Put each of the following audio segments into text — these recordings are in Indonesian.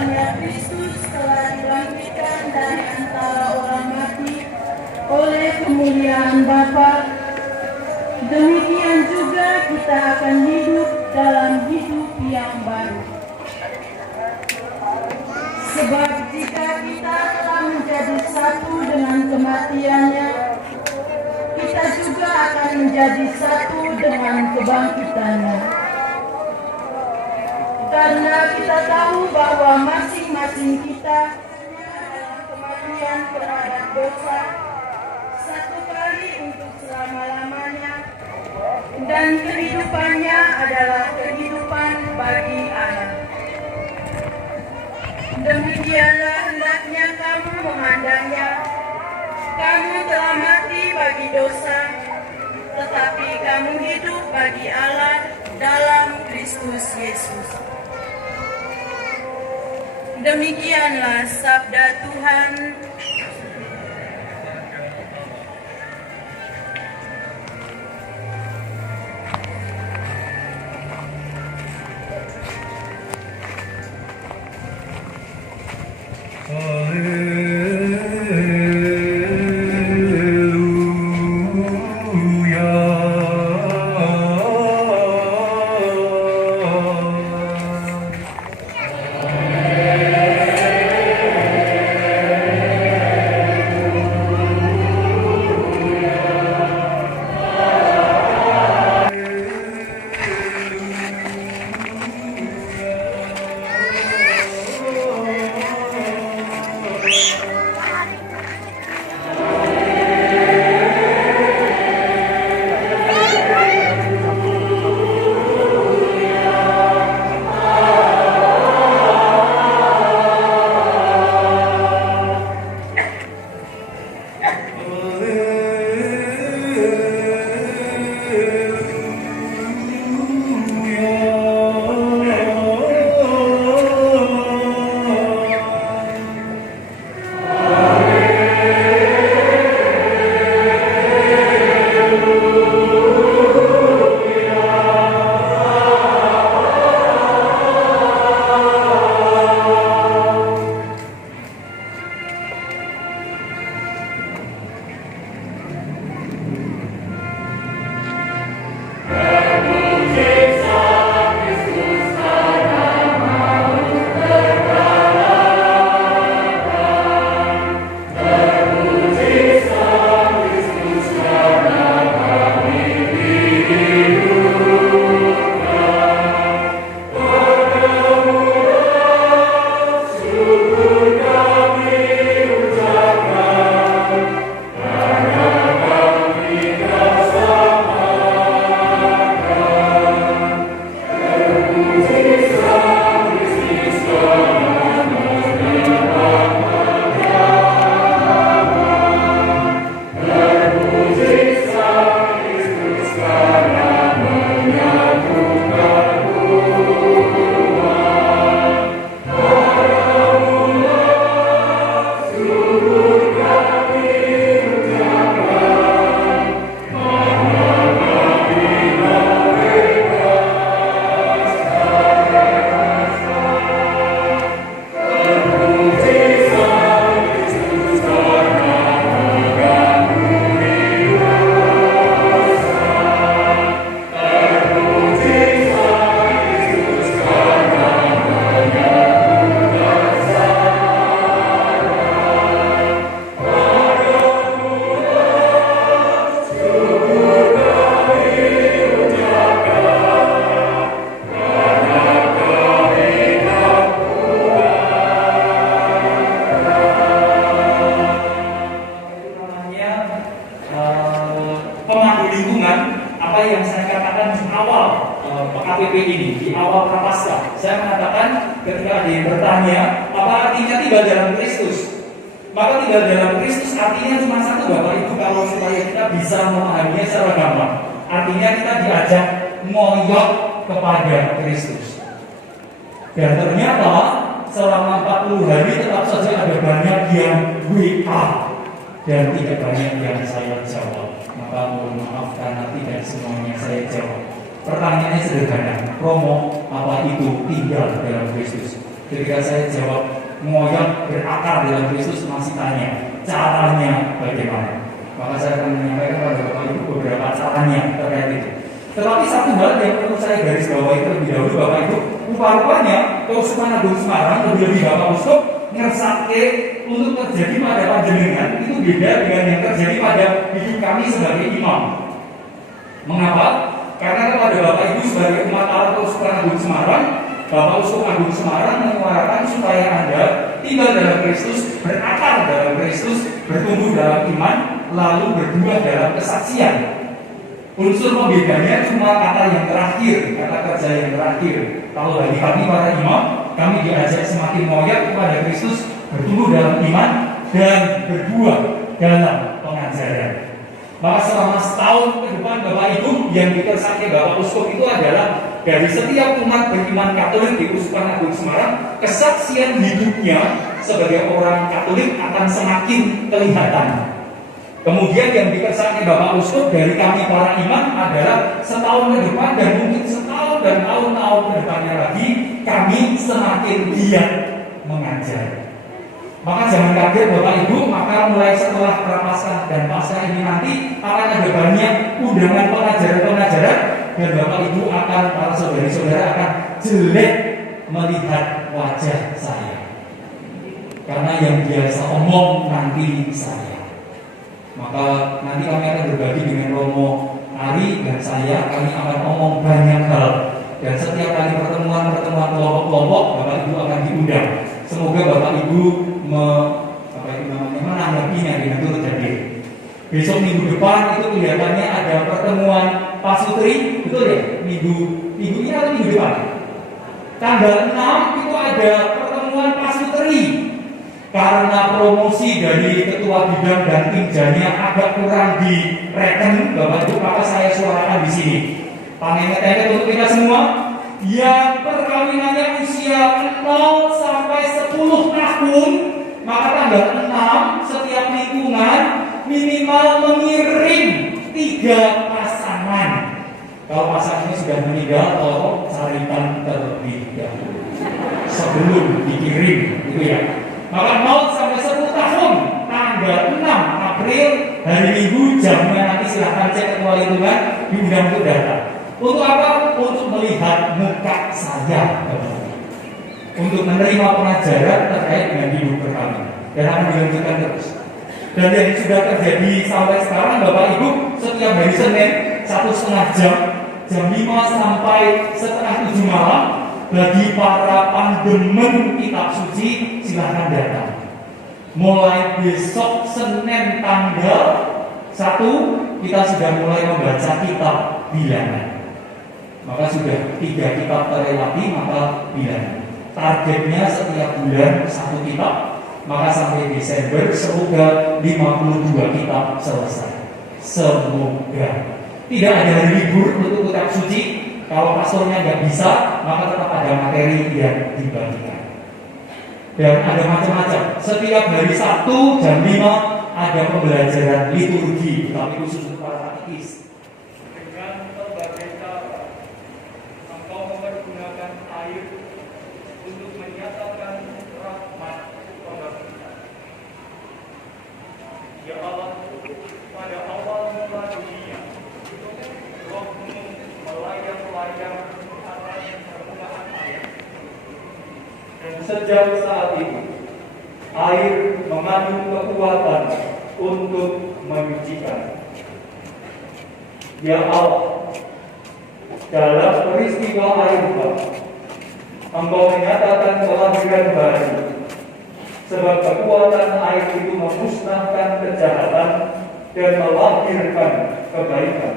bahwasanya Kristus telah dibangkitkan dari antara orang mati oleh kemuliaan Bapa, demikian juga kita akan hidup dalam hidup yang baru. Sebab jika kita telah menjadi satu dengan kematiannya, kita juga akan menjadi satu dengan kebangkitannya. Karena kita tahu bahwa masing-masing kita adalah kematian terhadap dosa, satu kali untuk selama-lamanya, dan kehidupannya adalah kehidupan bagi Allah. Demikianlah hendaknya kamu memandangnya. Kamu telah mati bagi dosa, tetapi kamu hidup bagi Allah dalam Kristus Yesus. Demikianlah sabda Tuhan. KPP ini, di awal Prapaskah, saya mengatakan ketika ada yang bertanya, apa artinya tinggal dalam Kristus? Maka tinggal dalam Kristus artinya cuma satu, Bapak Ibu, kalau supaya kita bisa memahaminya secara gampang. Artinya kita diajak ngoyok kepada Kristus. Dan ternyata selama 40 hari tetap saja ada banyak yang WA dan tidak banyak yang saya jawab. Maka mohon maaf karena tidak semuanya saya jawab. Pertanyaannya sederhana, promo apa itu tinggal dalam Kristus? Ketika saya jawab ngoyak berakar dalam Kristus, masih tanya caranya bagaimana. Maka saya akan menyampaikan kepada Bapak Ibu beberapa caranya terkait itu. Tetapi satu hal yang perlu saya garis bawahi terlebih dahulu Bapak Ibu, rupa-rupanya Keuskupan Agung Semarang lebih Bapak Uskup ngersake untuk terjadi pada panjenengan itu beda dengan yang terjadi pada hidup kami sebagai imam. Mengapa? Karena kepada Bapak Ibu sebagai umat Allah Keuskupan Agung Semarang, Bapak Uskup Agung Semarang menyuarakan supaya Anda tinggal dalam Kristus, berakar dalam Kristus, bertumbuh dalam iman, lalu berbuah dalam kesaksian. Unsur pembedanya cuma kata yang terakhir, kata kerja yang terakhir. Kalau bagi kami para imam, kami diajak semakin ngoyak kepada Kristus, bertumbuh dalam iman, dan berbuah dalam pengajaran. Maka selama setahun ke depan Bapak Ibu yang dikersake Bapak Uskup itu adalah dari setiap umat beriman Katolik di Keuskupan Agung Semarang, kesaksian hidupnya sebagai orang Katolik akan semakin kelihatan. Kemudian yang dikersake Bapak Uskup dari kami para imam adalah setahun ke depan dan mungkin setahun dan tahun-tahun ke depannya lagi kami semakin giat mengajar. Maka jangan kaget Bapak Ibu, maka mulai setelah Prapaskah dan Paskah ini nanti akan ada banyak undangan pengajaran-pengajaran dan Bapak Ibu akan, para saudara-saudara akan jelek melihat wajah saya. Karena yang biasa omong nanti saya. Maka nanti kami akan berbagi dengan Romo Ari dan saya, kami akan ngomong banyak hal. Dan setiap kali pertemuan-pertemuan kelompok-kelompok, Bapak Ibu akan diundang. Semoga Bapak Ibu menanggapinya dengan turut hadir. Besok minggu depan itu kelihatannya ada pertemuan Pasutri, betul ya? Minggu ini atau minggu depan? Tanggal 6 itu ada pertemuan Pasutri. Karena promosi dari ketua bidang dan timjanya agak kurang direken, Bapak Ibu, maka saya suarakan di sini. Panenget-enget untuk kita semua yang perkawinannya usia 0 sampai 10 tahun, maka tanggal 6 setiap lingkungan minimal mengirim 3 pasangan. Kalau pasangannya sudah meninggal, tolong carikan terlebih dahulu sebelum dikirim, gitu ya. Maka 0 sampai 10 tahun tanggal 6 April hari Minggu, jamnya nanti silahkan cek ketua lingkungan, diundang untuk datang. Untuk apa? Untuk melihat muka saya, untuk menerima pengajaran terkait dengan hidup perkawinan, dan akan dilanjutkan terus. Dan yang sudah terjadi sampai sekarang Bapak Ibu, setiap hari Senin 1,5 jam, jam 5 sampai setengah 7 malam, bagi para pandemen kitab suci silahkan datang. Mulai besok Senin tanggal 1 kita sudah mulai membaca kitab Bilangan. Maka sudah 3 kitab terlewati, maka Bilangan. Targetnya setiap bulan 1 kitab, maka sampai Desember semoga 52 kitab selesai. Semoga tidak ada hari libur untuk kitab suci. Kalau pastornya nggak bisa, maka tetap ada materi yang dibagikan. Dan ada macam-macam. Setiap hari Sabtu jam 5 ada pembelajaran liturgi, tapi khusus untuk para katekis. Dengan berbagai cara, engkau mempergunakan air untuk menyatakan rahmat pemerintah. Ya Allah, pada awal mula dunia, Roh-Mu melayang-layang atas permukaan air. Dan sejak saat itu, air mengandung kekuatan untuk menyucikan. Ya Allah, dalam peristiwa air bah, Engkau menyatakan kelahiran baru, sebab kekuatan air itu memusnahkan kejahatan dan melahirkan kebaikan.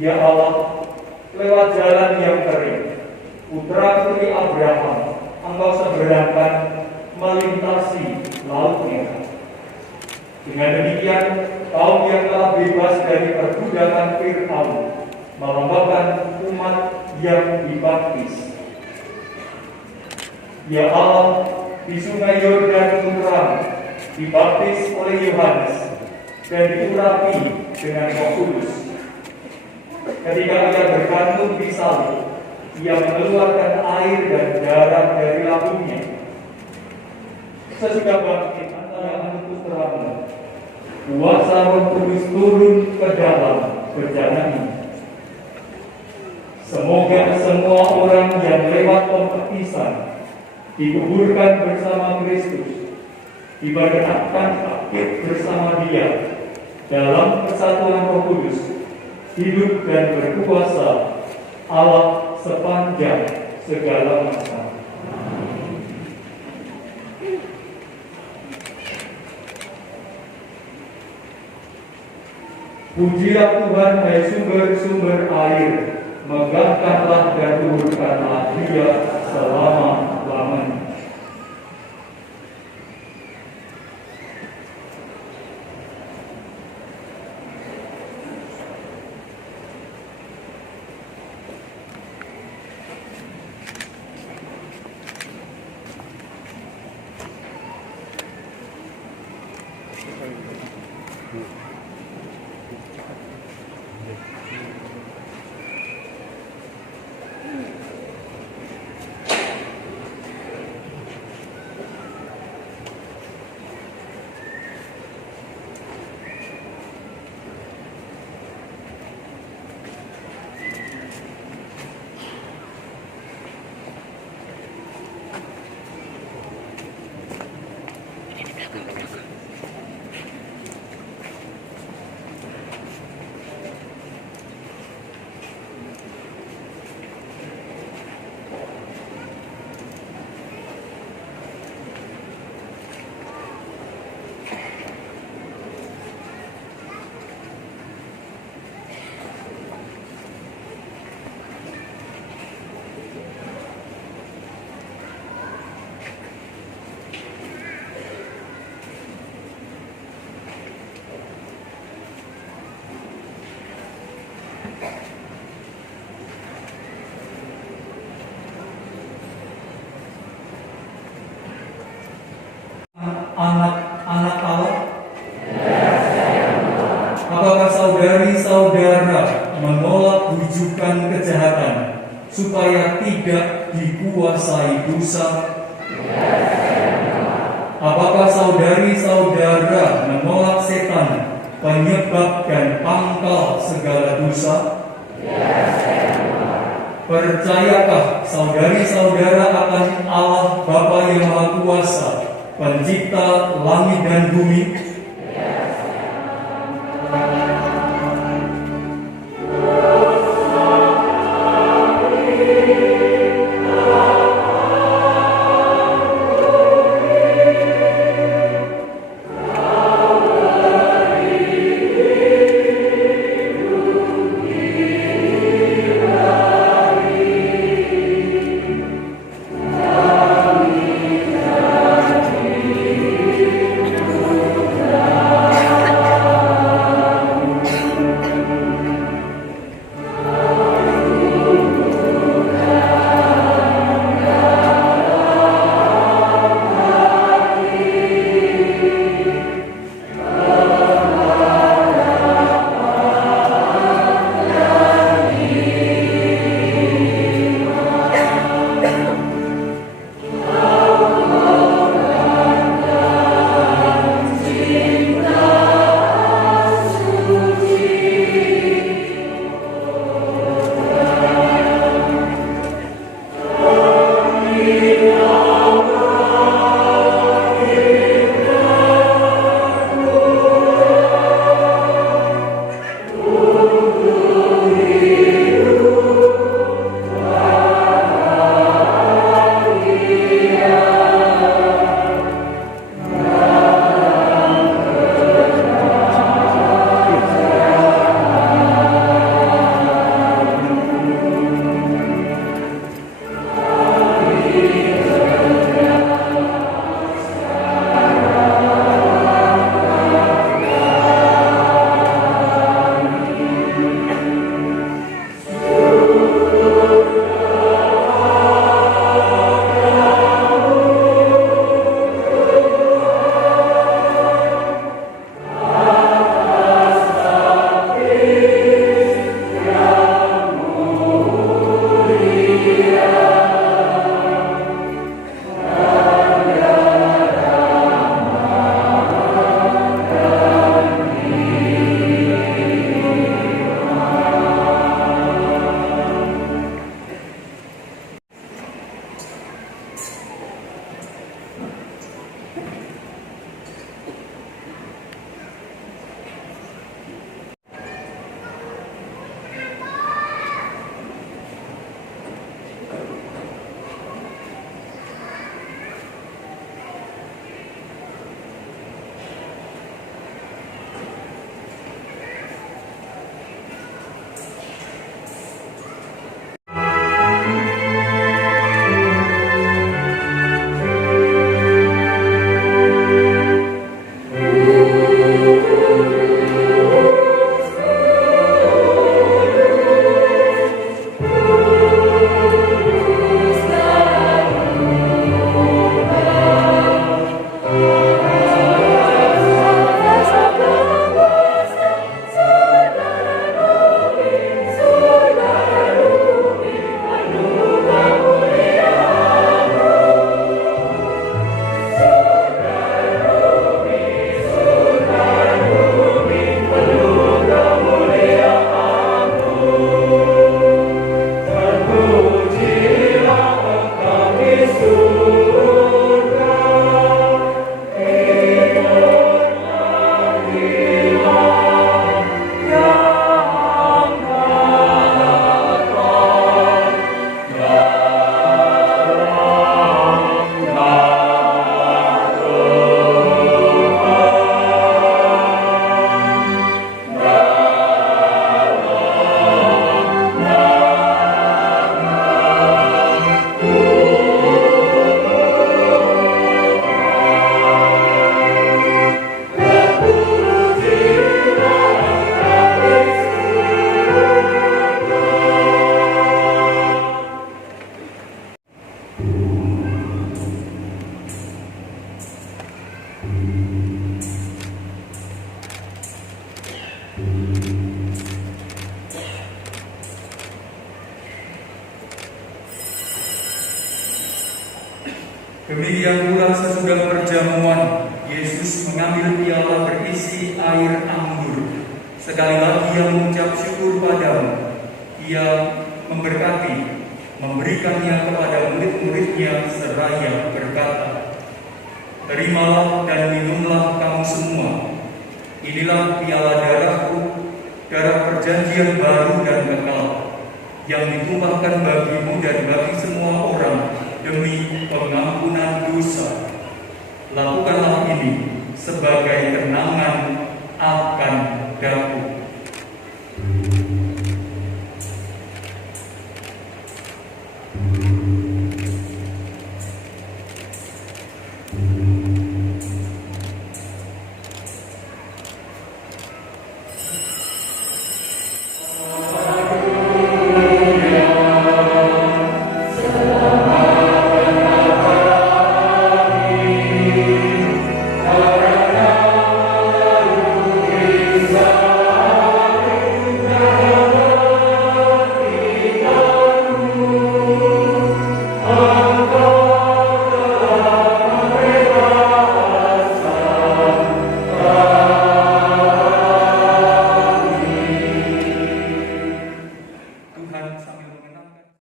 Ya Allah, lewat jalan yang kering, putra putri Abraham, Engkau seberangkan melintasi laut merah. Dengan demikian, kaum yang telah bebas dari perbudakan Fir'aun melombakan umat yang dibaptis. Ya Allah, di sungai Yordan putramu dibaptis oleh Yohanes dan diurapi dengan Roh Kudus. Ketika ia bergantung di salib, ia mengeluarkan air dan berdarah dari lambungnya. Sesudah bangkit antara itu terang, kuasa Roh Kudus turun ke dalam bejana ini. Semoga semua orang yang lewat pembaptisan dikuburkan bersama Kristus, diberkatkan bangkit bersama Dia dalam kesatuan Roh Kudus, hidup dan berkuasa Allah sepanjang segala masa. Pujilah Tuhan, hai sumber-sumber air, megahkanlah dan luhurkanlah Dia selama-lamanya. Anak-anak Allah, apakah saudari-saudara menolak bujukan kejahatan supaya tidak dikuasai dosa? Apakah saudari-saudara menolak setan, penyebab dan pangkal segala dosa? Percayakah saudari-saudara akan Allah Bapa yang Maha Kuasa, Pencipta langit dan bumi? Demikian pula sesudah perjamuan, Yesus mengambil piala berisi air anggur. Sekali lagi Ia mengucap syukur padamu. Ia memberkati, memberikannya kepada murid-muridnya seraya berkata, "Terimalah dan minumlah kamu semua. Inilah piala darahku, darah perjanjian baru dan kekal, yang ditumpahkan bagimu dan bagi